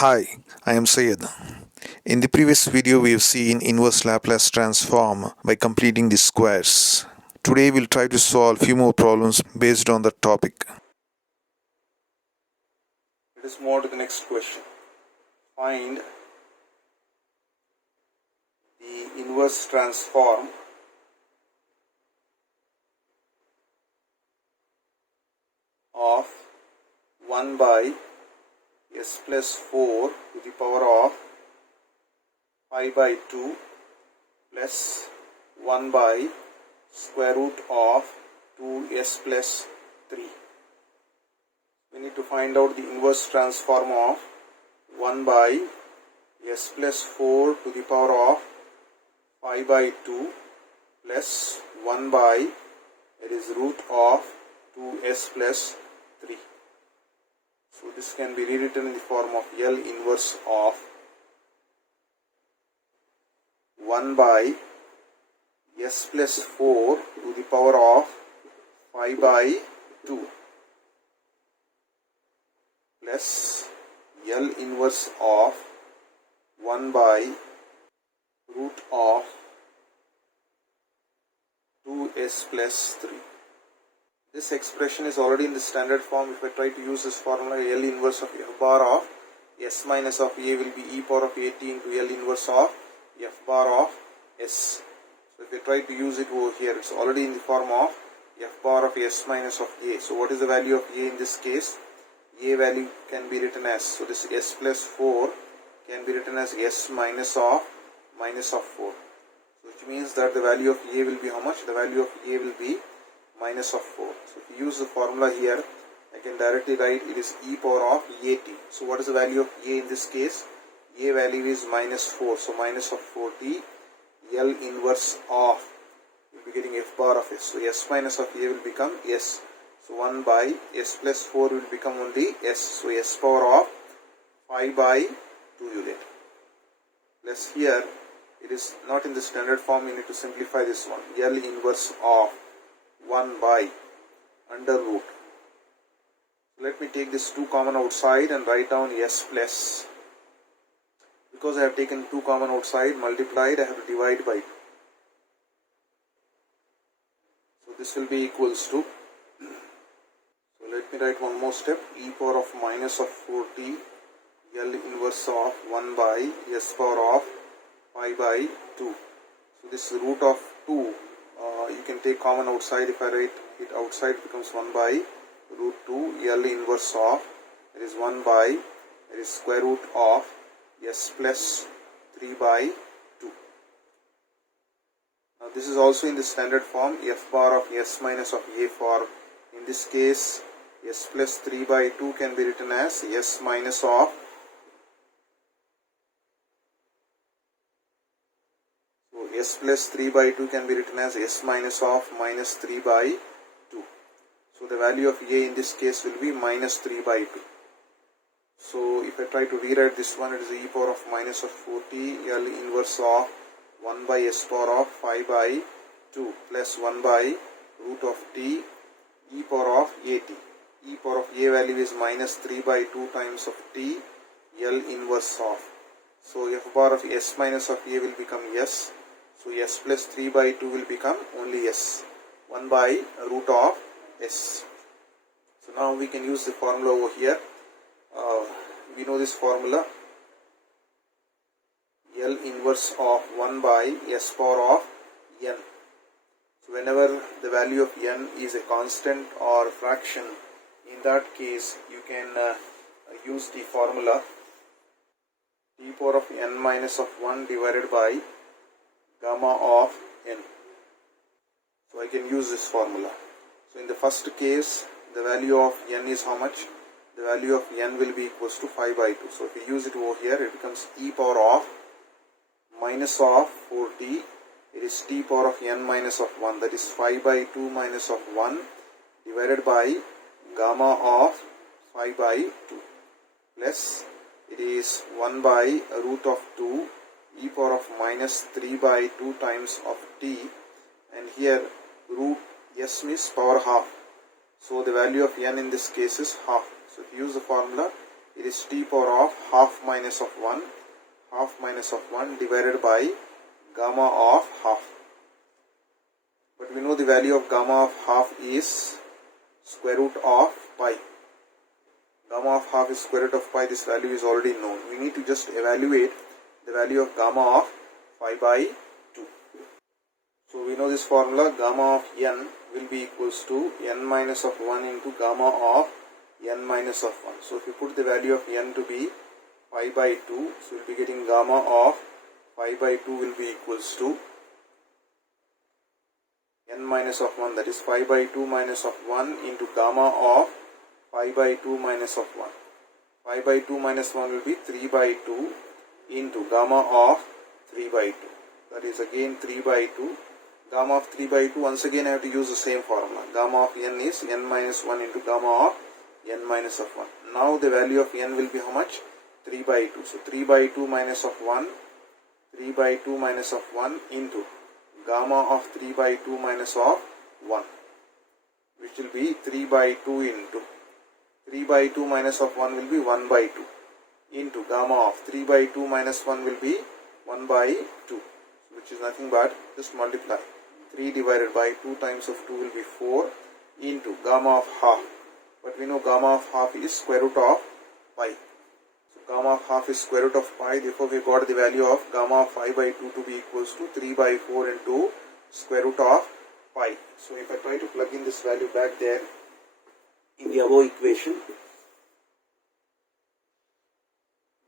Hi, I am Syed. In the previous video, we have seen inverse Laplace transform by completing the squares. Today, we'll try to solve few more problems based on the topic. Let us move on to the next question. Find the inverse transform of 1 by s plus 4 to the power of pi by 2 plus 1 by square root of 2s plus 3. We need to find out the inverse transform of 1 by s plus 4 to the power of pi by 2 plus 1 by, it is root of 2s plus 3. So this can be rewritten in the form of L inverse of 1 by s plus 4 to the power of pi by 2 plus L inverse of 1 by root of 2s plus 3. This expression is already in the standard form. If I try to use this formula, L inverse of f bar of s minus of a will be e power of at into L inverse of f bar of s. So if I try to use it over here, it's already in the form of f bar of s minus of a. So what is the value of a in this case? A value can be written as, so this s plus 4 can be written as s minus of 4. So which means that the value of a will be how much? The value of a will be minus of 4. So if you use the formula here, I can directly write it is e power of at. So what is the value of a in this case? A value is minus 4. So minus of 4t, L inverse of, you will be getting f bar of s. So s minus of a will become s. So 1 by s plus 4 will become only s. So s power of 5 by 2 you get. Plus here, it is not in the standard form, you need to simplify this one. L inverse of 1 by under root. So let me take this 2 common outside and write down s plus. Because I have taken 2 common outside, multiplied, I have to divide by 2. So this will be equals to, so let me write one more step, e power of minus of 4t, L inverse of 1 by s power of pi by 2. So this root of 2, you can take common outside. If I write it outside, it becomes 1 by root 2 L inverse of, it is 1 by, it is square root of s plus 3 by 2. Now this is also in the standard form, f bar of s minus of a form. In this case, s plus 3 by 2 can be written as s minus of, so s plus 3 by 2 can be written as s minus of minus 3 by 2. So the value of a in this case will be minus 3 by 2. So if I try to rewrite this one, it is e power of minus of 4t, L inverse of 1 by s power of 5 by 2 plus 1 by root of t, e power of at. E power of a value is minus 3 by 2 times of t, L inverse of. So f bar of s minus of a will become s. So s plus 3 by 2 will become only s. 1 by root of s. So now we can use the formula over here. We know this formula, L inverse of 1 by s power of n. So whenever the value of n is a constant or fraction, in that case you can use the formula t power of n minus of 1 divided by gamma of n. So I can use this formula. So in the first case, the value of n is how much? The value of n will be equals to 5 by 2. So if we use it over here, it becomes e power of minus of 4t. It is t power of n minus of 1. That is 5 by 2 minus of 1 divided by gamma of 5 by 2. Plus it is 1 by root of 2 e power of minus 3 by 2 times of t. And here root s means power half. So the value of n in this case is half. So if you use the formula, it is t power of half minus of 1 divided by gamma of half. But we know the value of gamma of half is square root of pi. Gamma of half is square root of pi. This value is already known. We need to just evaluate the value of gamma of pi by 2. So we know this formula, gamma of n will be equals to n minus of 1 into gamma of n minus of 1. So if you put the value of n to be pi by 2, so we will be getting gamma of pi by 2 will be equals to n minus of 1, that is pi by 2 minus of 1 into gamma of pi by 2 minus of 1. Pi by 2 minus 1 will be 3 by 2 into gamma of 3 by 2. That is again 3 by 2. Gamma of 3 by 2, once again I have to use the same formula. Gamma of n is n minus 1 into gamma of n minus of 1. Now the value of n will be how much? 3 by 2. So 3 by 2 minus of 1, 3 by 2 minus of 1 into gamma of 3 by 2 minus of 1, which will be 3 by 2 into 3 by 2 minus of 1 will be 1 by 2 into gamma of 3 by 2 minus 1 will be 1 by 2, which is nothing but just multiply. 3 divided by 2 times of 2 will be 4 into gamma of half. But we know gamma of half is square root of pi. So gamma of half is square root of pi. Therefore we got the value of gamma of pi by 2 to be equals to 3 by 4 into square root of pi. So if I try to plug in this value back there in the above equation,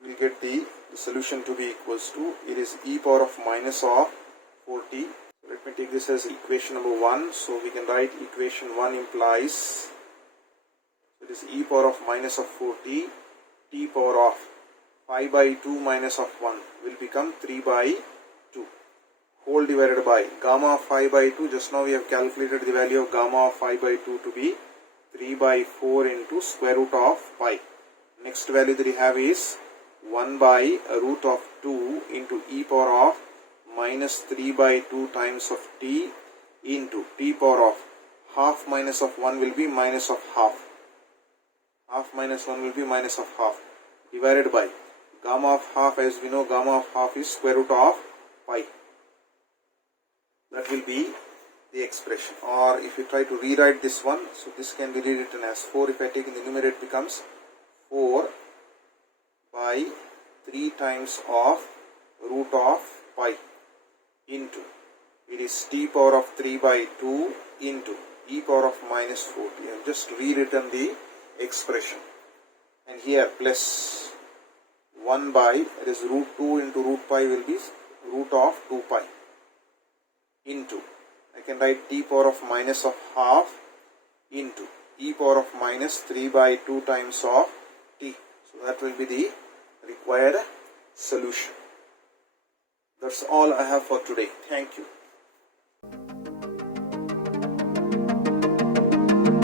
we will get the solution to be equals to, it is e power of minus of 4t. Let me take this as equation number 1. So we can write equation 1 implies, it is e power of minus of 4t, t power of pi by 2 minus of 1 will become 3 by 2 whole divided by gamma of pi by 2. Just now we have calculated the value of gamma of pi by 2 to be 3 by 4 into square root of pi. Next value that we have is 1 by root of 2 into e power of minus 3 by 2 times of t into t power of half minus of 1 will be minus of half. Half minus 1 will be minus of half divided by gamma of half. As we know, gamma of half is square root of pi. That will be the expression. Or if you try to rewrite this one, so this can be rewritten as 4. If I take in the numerator, it becomes 4 by 3 times of root of pi into, it is t power of 3 by 2 into e power of minus 40. I have just rewritten the expression. And here plus 1 by, that is root 2 into root pi will be root of 2 pi into, I can write t power of minus of half into e power of minus 3 by 2 times of t. So that will be the required solution. That's all I have for today. Thank you.